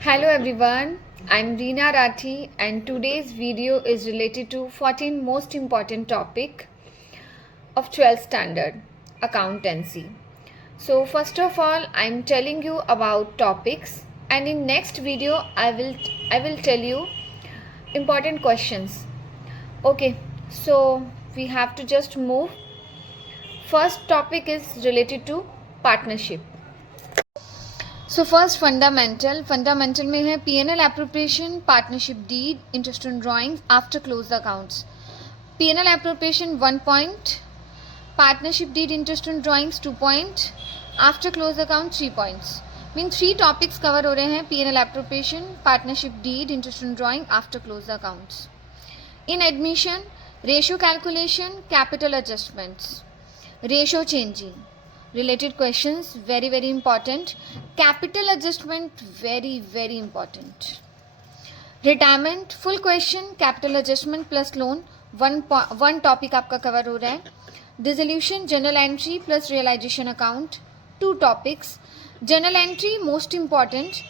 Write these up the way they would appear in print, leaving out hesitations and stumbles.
Hello everyone, I'm Reena Rathi and today's video is related to 14 most important topic of 12th standard accountancy. So first of all, I'm telling you about topics and in next video I will tell you important questions. Okay, so we have to just move. First topic is related to partnership. So first fundamental में है PNL appropriation, partnership deed, interest on drawings after close the accounts. PNL appropriation 1 point, partnership deed interest on drawings 2 point, after close the account 3 points. Mean 3 topics cover हो रहे हैं. PNL appropriation, partnership deed, interest on drawing after close the accounts. In admission, ratio calculation, capital adjustments, ratio changing related questions, very important. Capital adjustment, very important. Retirement full question, capital adjustment plus loan, one topic आपका cover हो रहा है. Dissolution, journal entry plus realization account, 2 topics. Journal entry most important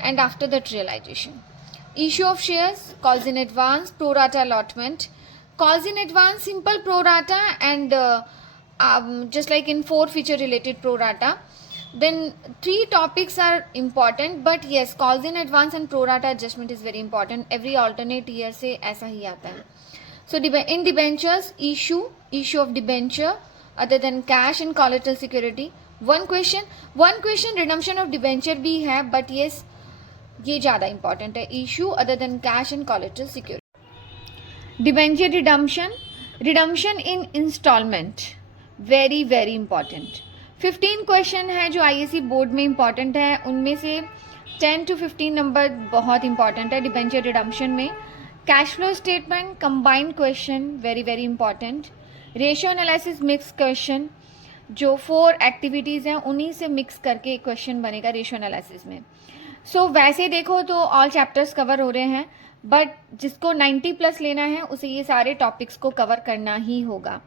and after that realization. Issue of shares, calls in advance, pro rata allotment. Calls in advance, simple pro rata and just like in 4 feature related pro rata. Then 3 topics are important, but yes, calls in advance and pro rata adjustment is very important. Every alternate year से ऐसा ही आता है. So in debentures, issue of debenture other than cash and collateral security. one question redemption of debenture भी है, but yes, ये ज़्यादा important है. issue other than cash and collateral security. Debenture redemption in installment, very important. 15 question है जो ISC board में important है. उनमें से 10 to 15 नंबर बहुत इंपॉर्टेंट है डिबेंचर रिडम्पशन में. Cash flow statement combined question, very important. Ratio analysis mix question, जो 4 एक्टिविटीज़ हैं उन्हीं से मिक्स करके एक क्वेश्चन बनेगा रेशियो एनालिसिस में. सो वैसे देखो तो ऑल चैप्टर्स कवर हो रहे हैं, बट जिसको 90+ लेना है उसे ये सारे टॉपिक्स को कवर करना ही होगा.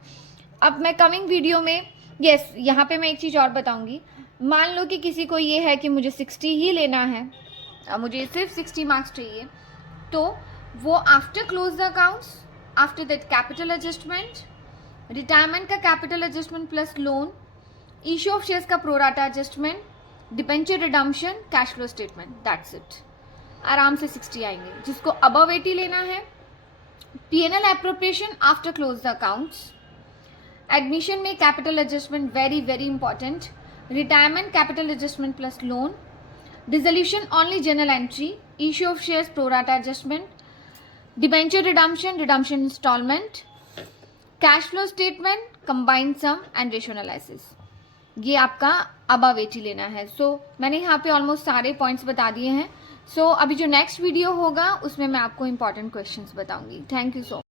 अब मैं कमिंग वीडियो में यहाँ पे मैं एक चीज़ और बताऊंगी. मान लो कि किसी को ये है कि मुझे 60 ही लेना है, मुझे सिर्फ 60 मार्क्स चाहिए, तो वो after close the accounts, after that capital adjustment, retirement का capital adjustment plus loan, issue of shares का pro rata adjustment, debenture redemption, cash flow statement, that's it. आराम से 60 आएंगे. जिसको अबव 80 लेना है, PNL appropriation after close the accounts, admission में capital adjustment very important, retirement capital adjustment plus loan, dissolution only journal entry, issue of shares pro rata adjustment, debenture redemption instalment, cash flow statement, combined sum and ratio analysis. ये आपका above 80 लेना है. सो मैंने यहाँ पे almost सारे points बता दिए हैं. सो अभी जो नेक्स्ट वीडियो होगा उसमें मैं आपको इंपॉर्टेंट क्वेश्चंस बताऊंगी. Thank you so much.